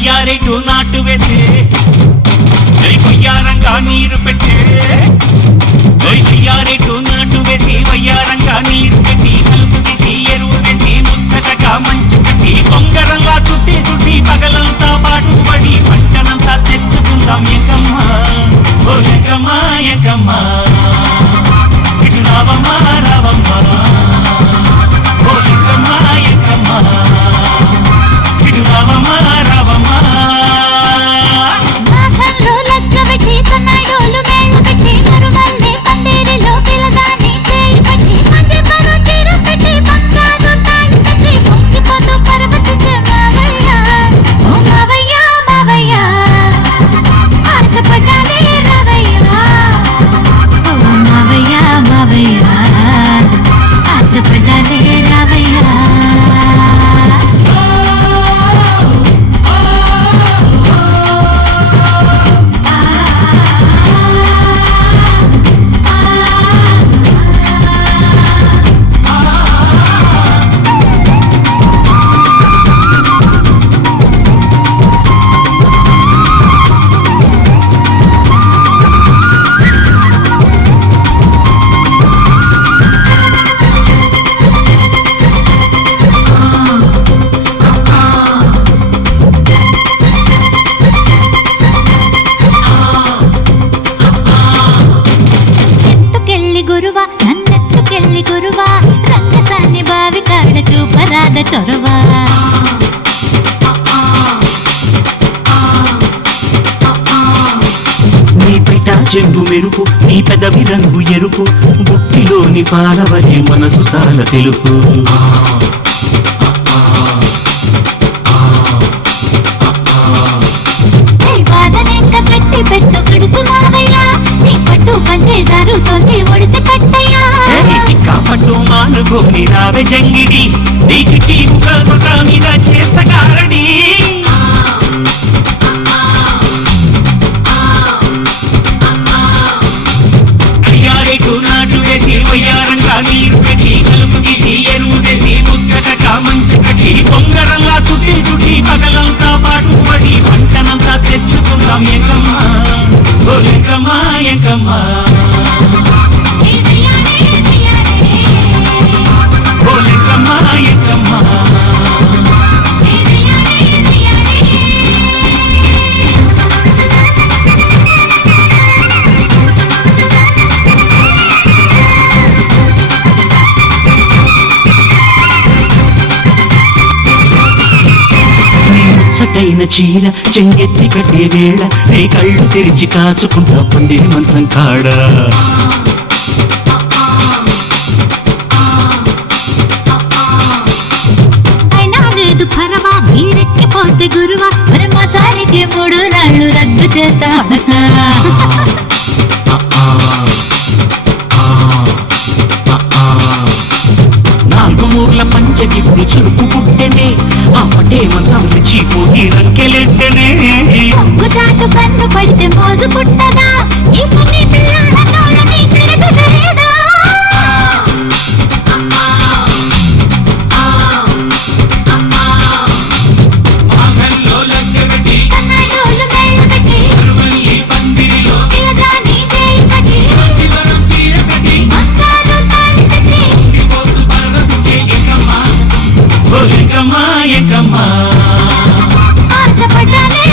వయ్యారెటు నాటు వేసే వయ్యారంగా నీరు పెట్టే వయ్యారెటు నాటు వేసి వయ్యారంగా నీరు పెట్టి కలుపు తీసి ఎరువు వేసి ముచ్చటగా మంచు కట్టి కొంగరంగా చుట్టి చుట్టి పగలంతా పాటుపడి పంటనంతా తెచ్చుకుందాం ఎంకమ్మా ఓ ఎంకమ్మా ఎంకమ్మా ఇటు రావమ్మా రావమ్మా ఓ ఎంకమ్మా ఎంకమ్మా ఇటు రావమ్మా రావమ్మా చొరవా నీ పెట చెంగు మెరుపు నీ పెదవి రంగు ఎరుపు బుట్టిలోని పాలవలే మనసు చాలా తెలుపు కట్టి పెట్టు గడుసు మావయ్యా నీ పట్టు పంచే జరుగుతోంది ఒడిసి కట్టయ్యా పట్టు మానుకోని రావే జంగిడి నీ చిట్టి ముఖ సొట మీద చేస్త కారడి అయ్యారెటు నాటు వేసి వయ్యారంగా నీరు పెట్టి కలుపు తీసి ఎరువు వేసి ముచ్చటగా మంచు కట్టి కొంగరంగా చుట్టి చుట్టి పగలంతా పాటుపడి పంటనంతా తెచ్చుకుందాం ఎంకమ్మా ఓ ఎంకమ్మా ఎంకమ్మా ముచ్చటైన చీర చెంగెత్తి కట్టే వేళ నీ కళ్ళు తెరిచి కాచుకుంటా పొందే మంచం కాడా అయినా లేదు పరమా మీరెక్కిపోతే గురువా పరమసారికి 3 నాళ్ళు రద్దు చేస్తా ఊర్ల పంచగిప్పుడు చురుకు పుట్టెనే ఆ పట్టే మంచం చీపోయి రంకెలెట్టనే చాటు కన్ను పడితే మోజు పుట్టదా ఈ పుని పిల్లల తోలని తిరగలేదా మాగల్లో లగ్గబెట్టి సన్నాడోలు మెళ్ళబెట్టి అరువల్లి పందిరిలో పిల్లగాని చేయి పట్టి చివరం చీర కట్టి మంగారు తాళి తెచ్చి పోతు పరవశించే ఎంకమ్మా ఓ ఎంకమ్మా ఎంకమ్మా ఆశపడ్డానే